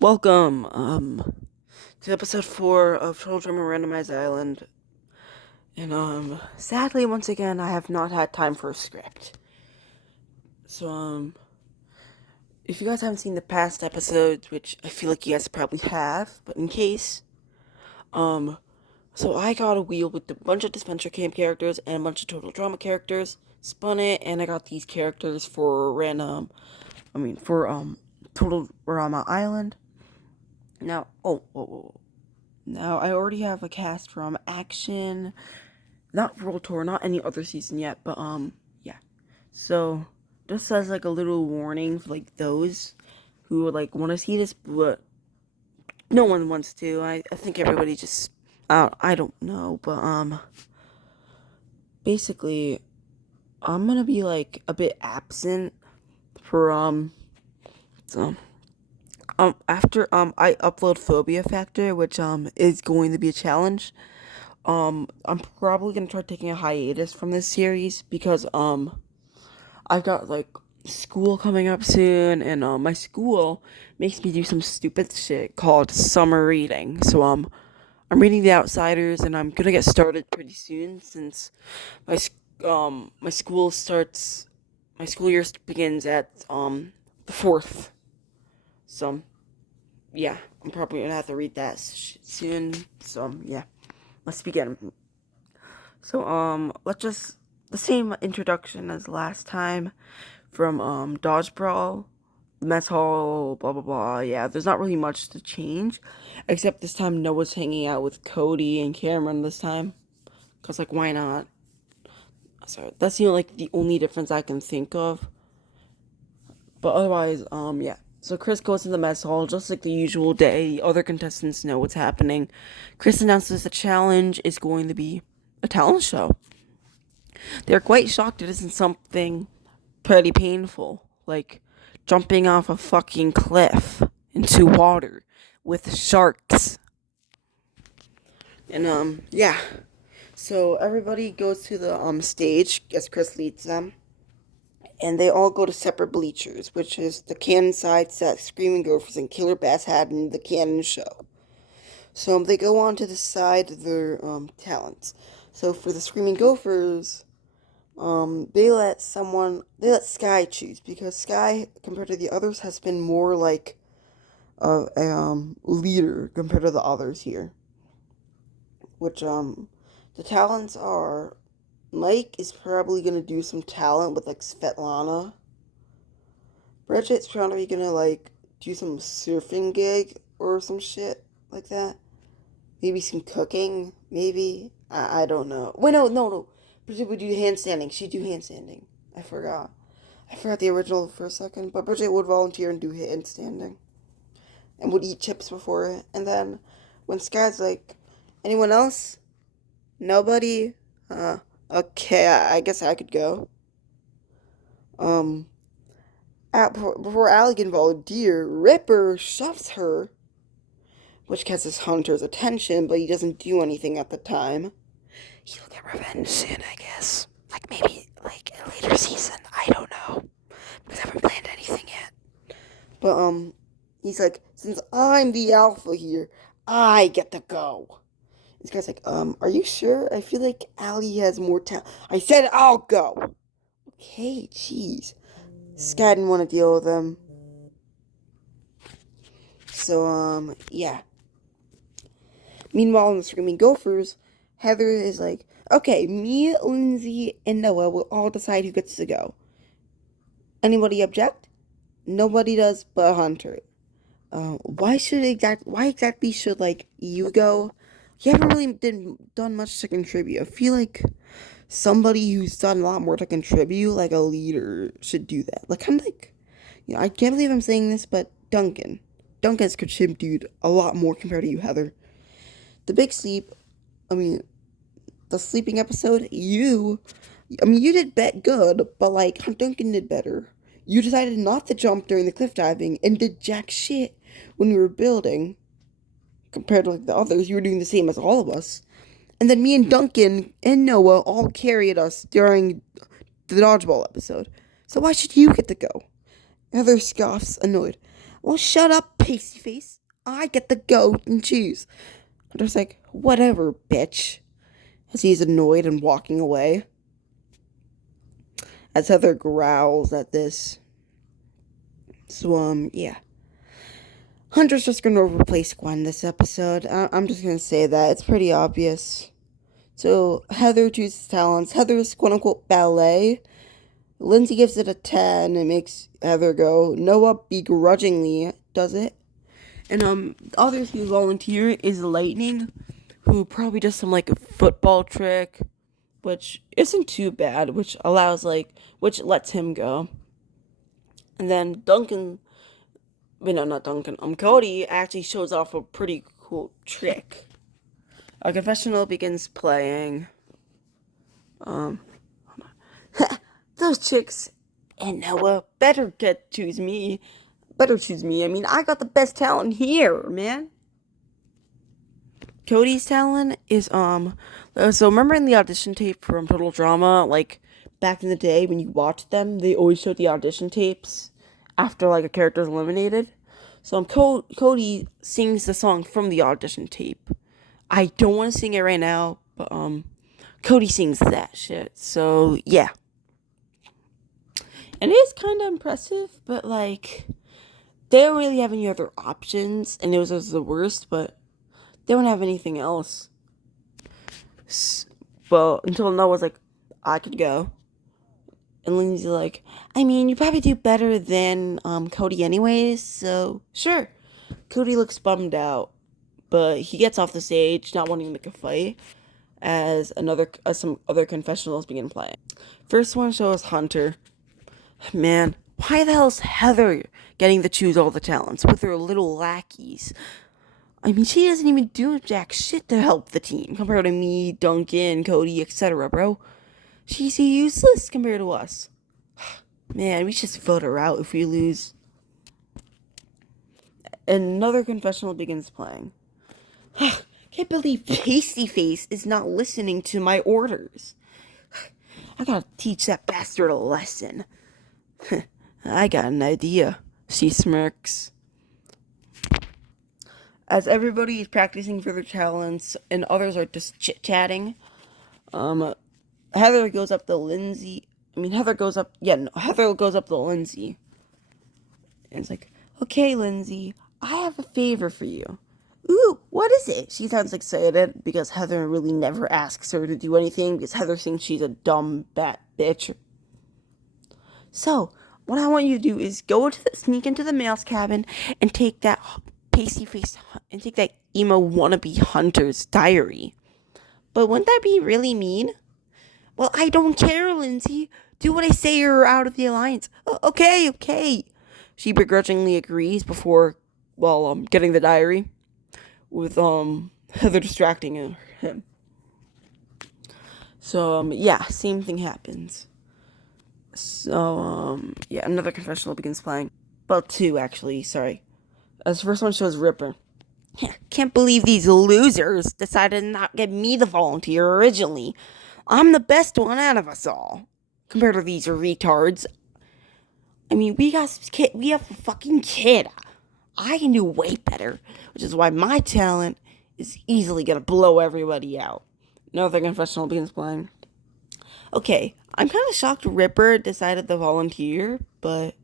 Welcome, to episode 4 of Children of Randomized Island. And, sadly, once again, I have not had time for a script. So, if you guys haven't seen the past episodes, which I feel like you guys probably have, but in case, um, so I got a wheel with a bunch of Dispenser Camp characters and a bunch of Total Drama characters, spun it, and I got these characters for Total Drama Island. Now, now, I already have a cast from Action, not World Tour, not any other season yet, but, yeah. So, just as, like, a little warning for, like, those who, like, want to see this, but no one wants to. I think everybody just, I don't know, but, basically, I'm gonna be, like, a bit absent for, so, after, I upload Phobia Factor, which, is going to be a challenge. I'm probably gonna try taking a hiatus from this series because, I've got, like, school coming up soon, and, my school makes me do some stupid shit called summer reading. So, I'm reading The Outsiders, and I'm gonna get started pretty soon since my school starts, my school year begins at, the 4th. So, yeah, I'm probably gonna have to read that soon. So, yeah, let's begin. So, the same introduction as last time from, Dodge Brawl, Mess Hall, blah, blah, blah. Yeah, there's not really much to change, except this time Noah's hanging out with Cody and Cameron this time. Cause, like, why not? So, that's, the only difference I can think of. But otherwise, yeah. So Chris goes to the mess hall just like the usual day. The other contestants know what's happening. Chris announces the challenge is going to be a talent show. They're quite shocked it isn't something pretty painful, like jumping off a fucking cliff into water with sharks. And yeah. So everybody goes to the stage as Chris leads them. And they all go to separate bleachers, which is the Cannon side set Screaming Gophers and Killer Bass had in the Cannon show. So they go on to the side of their talents. So for the Screaming Gophers, they let Sky choose because Sky, compared to the others, has been more like a leader compared to the others here. Which the talents are, Mike is probably gonna do some talent with like Svetlana. Bridget's probably gonna like do some surfing gig or some shit like that. Maybe some cooking. Maybe I don't know. Wait, no. Bridget would do handstanding. She'd do handstanding. I forgot. I forgot the original for a second. But Bridget would volunteer and do handstanding, and would eat chips before it. And then when Sky's like, anyone else? Nobody. Okay. I guess I could go. Um. Before Allie can volunteer, Ripper shoves her, which catches Hunter's attention, but he doesn't do anything at the time. He'll get revenge soon, I guess. Like, maybe, like, a later season. I don't know. Because I haven't planned anything yet. But, he's like, since I'm the alpha here, I get to go. This guy's like, are you sure? I feel like Allie has more talent. I said I'll go. Okay, jeez. Sky didn't want to deal with him. So, yeah. Meanwhile, in the Screaming Gophers, Heather is like, okay, me, Lindsay, and Noah will all decide who gets to go. Anybody object? Nobody does but Hunter. Why exactly should, like, you go? You haven't really done much to contribute. I feel like somebody who's done a lot more to contribute, like a leader, should do that. Like, kind of like, I can't believe I'm saying this, but Duncan. Duncan has contributed a lot more compared to you, Heather. The big sleep, the sleeping episode, you did bet good, but, like, Duncan did better. You decided not to jump during the cliff diving and did jack shit when we were building. Compared to, like, the others, you were doing the same as all of us. And then me and Duncan and Noah all carried us during the dodgeball episode. So why should you get to go? Heather scoffs, annoyed. Well, shut up, pasty face. I get to go and choose. Hunter's like, whatever, bitch. As he's annoyed and walking away. As Heather growls at this. So, yeah. Hunter's just gonna replace Gwen this episode. I'm just gonna say that. It's pretty obvious. So, Heather chooses talents. Heather is quote-unquote ballet. Lindsay gives it a 10 and makes Heather go. Noah begrudgingly does it. And, the others who volunteer is Lightning, who probably does some, like, football trick, which isn't too bad, which lets him go. And then Cody actually shows off a pretty cool trick. A confessional begins playing. Those chicks and Noah better choose me. I mean, I got the best talent here, man. Cody's talent is, so remember in the audition tape from Total Drama, like, back in the day when you watched them, they always showed the audition tapes after, like, a character's eliminated. So, Cody sings the song from the audition tape. I don't want to sing it right now, but, Cody sings that shit. So, yeah. And it is kind of impressive, but, like, they don't really have any other options, and it was the worst, but they don't have anything else. Well, until Noah's like, I could go. And Lindsay's like, I mean, you probably do better than Cody anyways, so sure. Cody looks bummed out, but he gets off the stage, not wanting to make a fight, as some other confessionals begin playing. First one shows Hunter. Man, why the hell's Heather getting to choose all the talents with her little lackeys? I mean, she doesn't even do jack shit to help the team compared to me, Duncan, Cody, etc., bro. She's useless compared to us. Man, we should just vote her out if we lose. Another confessional begins playing. Can't believe Pasty Face is not listening to my orders. I gotta teach that bastard a lesson. I got an idea. She smirks. As everybody is practicing for their talents and others are just chit-chatting, Heather goes up to Lindsay. Heather goes up to Lindsay. And it's like, okay, Lindsay, I have a favor for you. Ooh, what is it? She sounds excited because Heather really never asks her to do anything because Heather thinks she's a dumb bat bitch. So, what I want you to do is sneak into the mail's cabin and take that pasty face and take that emo wannabe Hunter's diary. But wouldn't that be really mean? Well, I don't care, Lindsay. Do what I say or you're out of the alliance. Okay. She begrudgingly agrees before, getting the diary. With, Heather distracting him. So, same thing happens. So, another confessional begins playing. Well, two, actually, sorry. As the first one shows Ripper. Can't believe these losers decided to not get me the volunteer originally. I'm the best one out of us all. Compared to these retards. I mean, we have a fucking kid. I can do way better. Which is why my talent is easily gonna blow everybody out. Another confessional begins playing. Okay, I'm kind of shocked Ripper decided to volunteer, but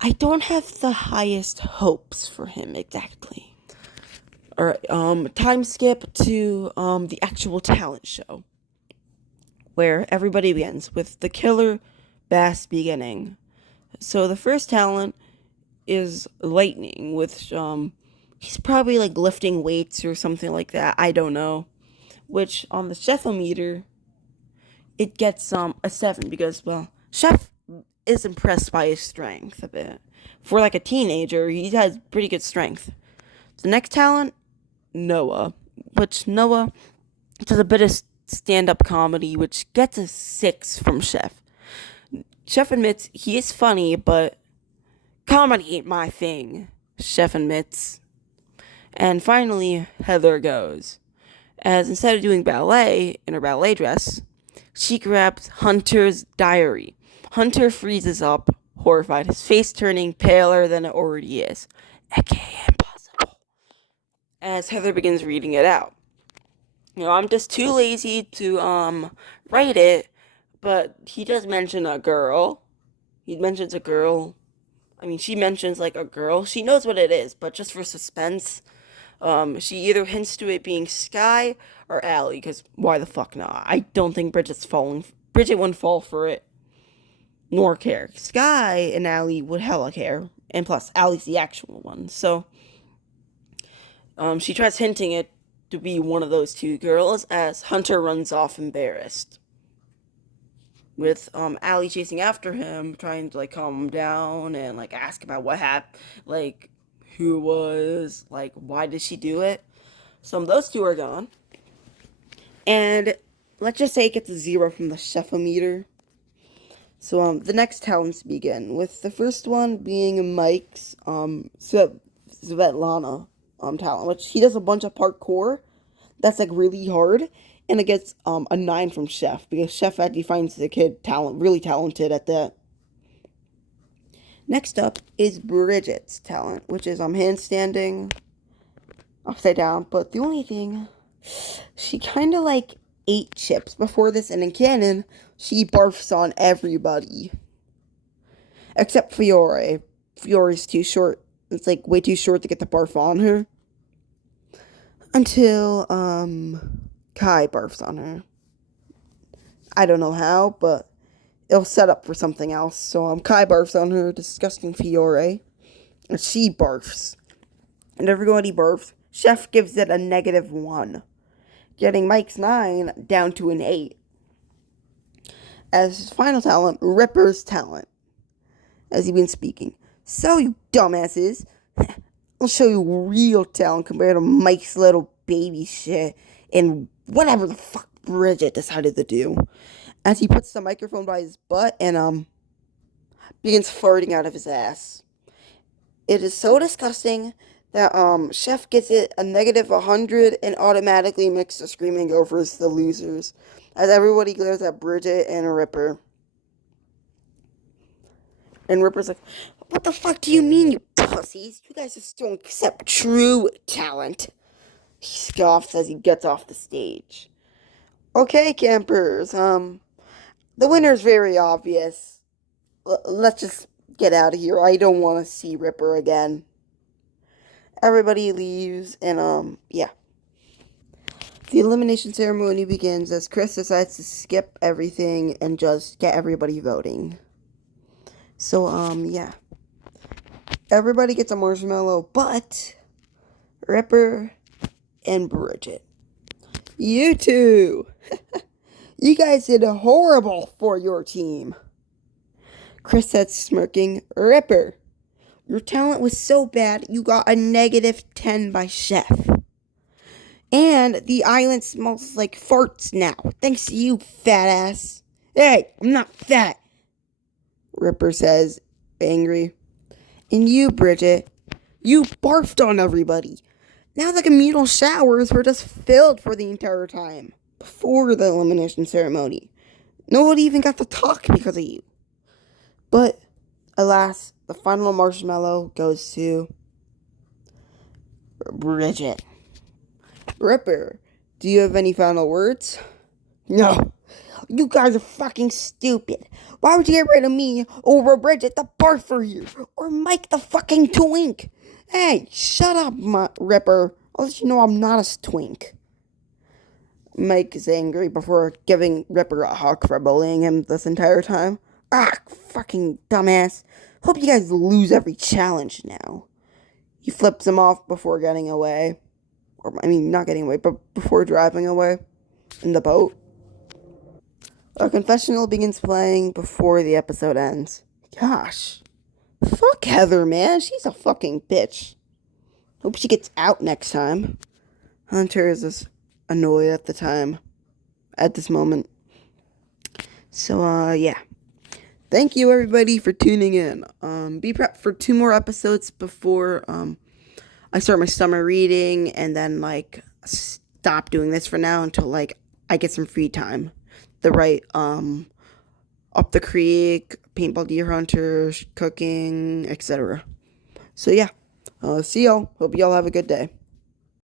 I don't have the highest hopes for him exactly. Alright, time skip to the actual talent show. Where everybody begins with the killer bass beginning. So the first talent is Lightning with he's probably like lifting weights or something like that. I don't know. Which on the Chef-O-meter it gets a 7 because Chef is impressed by his strength a bit. For like a teenager, he has pretty good strength. The next talent, Noah, which Noah does a bit of stand-up comedy, which gets a 6 from Chef. Chef admits he is funny, but comedy ain't my thing, Chef admits. And finally, Heather goes. As instead of doing ballet in her ballet dress, she grabs Hunter's diary. Hunter freezes up, horrified, his face turning paler than it already is. AKA impossible. As Heather begins reading it out. I'm just too lazy to write it, but he does mention a girl. He mentions a girl. I mean, she mentions like a girl. She knows what it is, but just for suspense, she either hints to it being Sky or Allie, because why the fuck not? I don't think Bridget wouldn't fall for it, nor care. Sky and Allie would hella care, and plus, Allie's the actual one. So, she tries hinting it to be one of those two girls as Hunter runs off embarrassed. With Allie chasing after him, trying to like calm him down and like ask about what happened, like who was, like why did she do it. So those two are gone, and let's just say it gets a 0 from the Chef-O-meter. So the next talents begin with the first one being Mike's Svetlana talent, which he does a bunch of parkour that's like really hard, and it gets a 9 from Chef because Chef actually finds the kid really talented at that. Next up is Bridget's talent, which is handstanding upside down. But the only thing, she kind of like ate chips before this, and in canon, she barfs on everybody except Fiore. Fiore's too short. It's like way too short to get the barf on her. Until Kai barfs on her. I don't know how, but it'll set up for something else. So Kai barfs on her, disgusting Fiore, and she barfs. And everybody barfs. Chef gives it a -1, getting Mike's 9 down to an 8. As his final talent, Ripper's talent, as he's been speaking. So you dumbasses, I'll show you real talent compared to Mike's little baby shit and whatever the fuck Bridget decided to do. As he puts the microphone by his butt and begins farting out of his ass. It is so disgusting that Chef gets it a -100 and automatically makes the Screaming Gophers the losers, as everybody glares at Bridget and Ripper. And Ripper's like, what the fuck do you mean, you pussies? You guys just don't accept true talent. He scoffs as he gets off the stage. Okay, campers, the winner's very obvious. Let's just get out of here. I don't want to see Ripper again. Everybody leaves, and, yeah. The elimination ceremony begins as Chris decides to skip everything and just get everybody voting. So, yeah. Everybody gets a marshmallow, but Ripper and Bridget. You two! You guys did horrible for your team. Chris said, smirking, Ripper, your talent was so bad you got a -10 by Chef. And the island smells like farts now. Thanks to you, fat ass. Hey, I'm not fat, Ripper says, angry. And you, Bridget, you barfed on everybody. Now the communal showers were just filled for the entire time before the elimination ceremony. Nobody even got to talk because of you. But, alas, the final marshmallow goes to Bridget. Ripper, do you have any final words? No. You guys are fucking stupid. Why would you get rid of me over Bridget the barfer here? Or Mike the fucking twink? Hey, shut up, Ripper. I'll let you know I'm not a twink. Mike is angry before giving Ripper a hug for bullying him this entire time. Ah, fucking dumbass. Hope you guys lose every challenge now. He flips him off before getting away. Not getting away, but before driving away in the boat. A confessional begins playing before the episode ends. Gosh. Fuck Heather, man. She's a fucking bitch. Hope she gets out next time. Hunter is just annoyed at this moment. So, yeah. Thank you, everybody, for tuning in. Be prepped for 2 more episodes before, I start my summer reading, and then, stop doing this for now until, I get some free time to write, up the creek, paintball deer hunters, cooking, etc. So yeah, see y'all. Hope y'all have a good day.